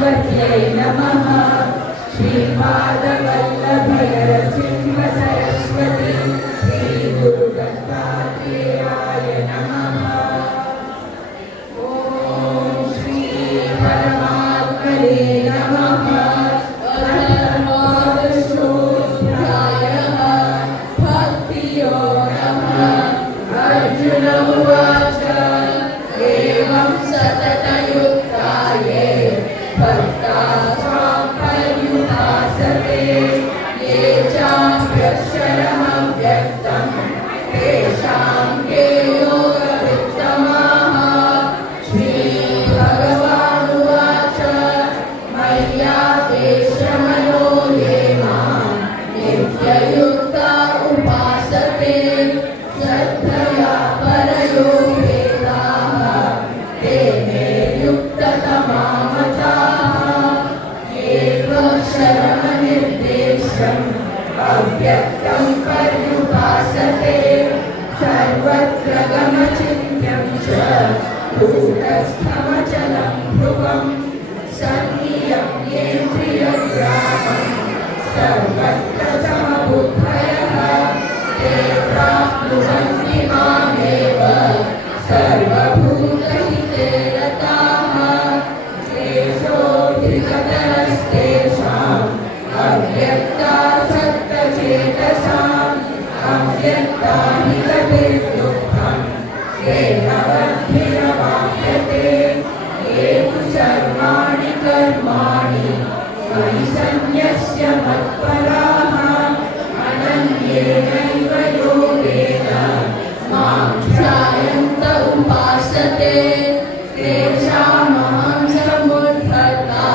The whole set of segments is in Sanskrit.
सरस्वत्यै नमः। श्रीपादवल्लभ नरसिंह सरस्वती श्रीगुरुदत्तात्रेयाय नमः। ॐ श्री परमात्मने नमः। अथर्वादशोऽध्यायः भक्तियोगः। अर्जुन उवाच एवं सततयुक्ताये भक्ताः पर्युपासते ये चाप्यक्षरमव्यक्तं तेषां के योगवित्तमाः। श्रीभगवानुवाच मय्यावेशमनो ये मां नित्ययुक्ता उपासते श्रद्धया परयोपेताः ते मे युक्ततमा मताः। एकक्षरमनिर्देश्यम् अव्यक्तं पर्युपासते सर्वत्र गमचिन्त्यं च कूटस्थमचलं ध्रुवं सन्नियम्येन्द्रियग्रामं सर्वत्र समबुद्धयः ते प्राप्नुवन्ति मामेव सर्वभूतहिते रताः। तेषोऽधिगतरस्तेषाम् अव्यक्तासक्तचेतसाम् अव्यक्ता हि गतिर्दुःखम् येन बद्धिरवाप्यते। ये तु सर्वाणि कर्माणि मयि सन्न्यस्य मत्पराः अनन्येनैव योगेन मां ध्यायन्त उपासते तेषामहं समुद्धर्ता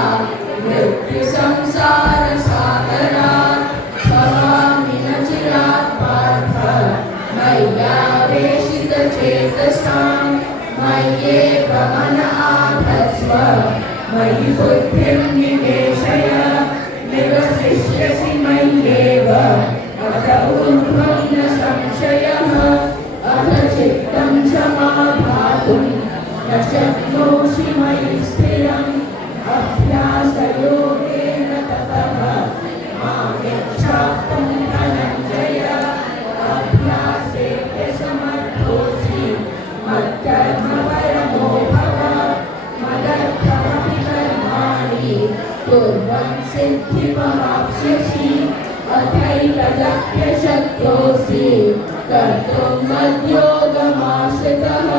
मृत्युसंसारसागरात् भवामि न चिरात् पार्थ मय्यावेशितचेतसां। मय्येव मन आधत्स्व मयि बुद्धिं निवेशय निवसिष्यसि मय्येव अत ऊर्ध्वं न संशयः। अथ चित्तं समाधातुं न शक्नोषि मयि स्थिरम् अभ्यासयोगेन ततः मामिच्छाप्तुं धनञ्जय। अभ्यासेन समर्थोऽसि मत्कर्म परमो भव। मदर्थमपि कर्माणि कुर्वन् सिद्धिमवाप्स्यसि अथैतदप्यशक्तोऽसि कर्तुं मद्योगमाश्रितः।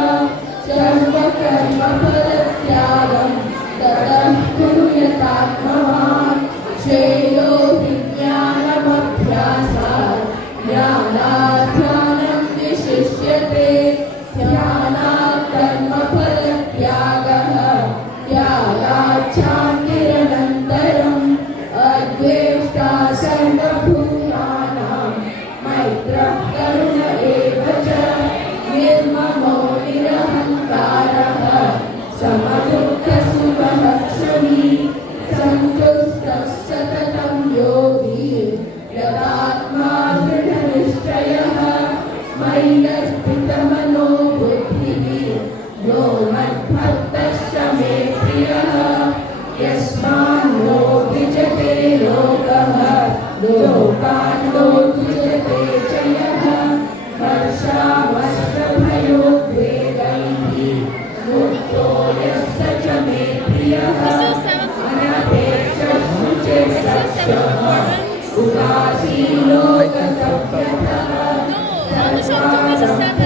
सर्वकर्मफलत्यागं ततः कुरु यतात्मवान्। श्रेयो हि ज्ञानमभ्यासात् ज्ञानात् ध्यानं विशिष्यते। ध्यानात् कर्मफलत्यागः त्यागात् शान्तिरनन्तरम्। अद्वेष्टा सर्वभूतानां मैत्रः करुण एव च निर्ममो निरहङ्कारः समदुःखसुखः क्षमी सन्तुष्टः सततं योगी यदात्मा दृढनिश्चयः। मय्यर्पितमनो बुद्धिः यो मद्भक्तश्च मे प्रियः। यस्मान्नो विजते लोकः लोकान्नो विजते च यः। हर्षामष्टभयोद्वेगैः मुक्तो यस्य च मे प्रियः। अनपेक्षश्रुचिर्दक्षः उदासीनो गतव्यतः सर्वारम्भपरित्यागी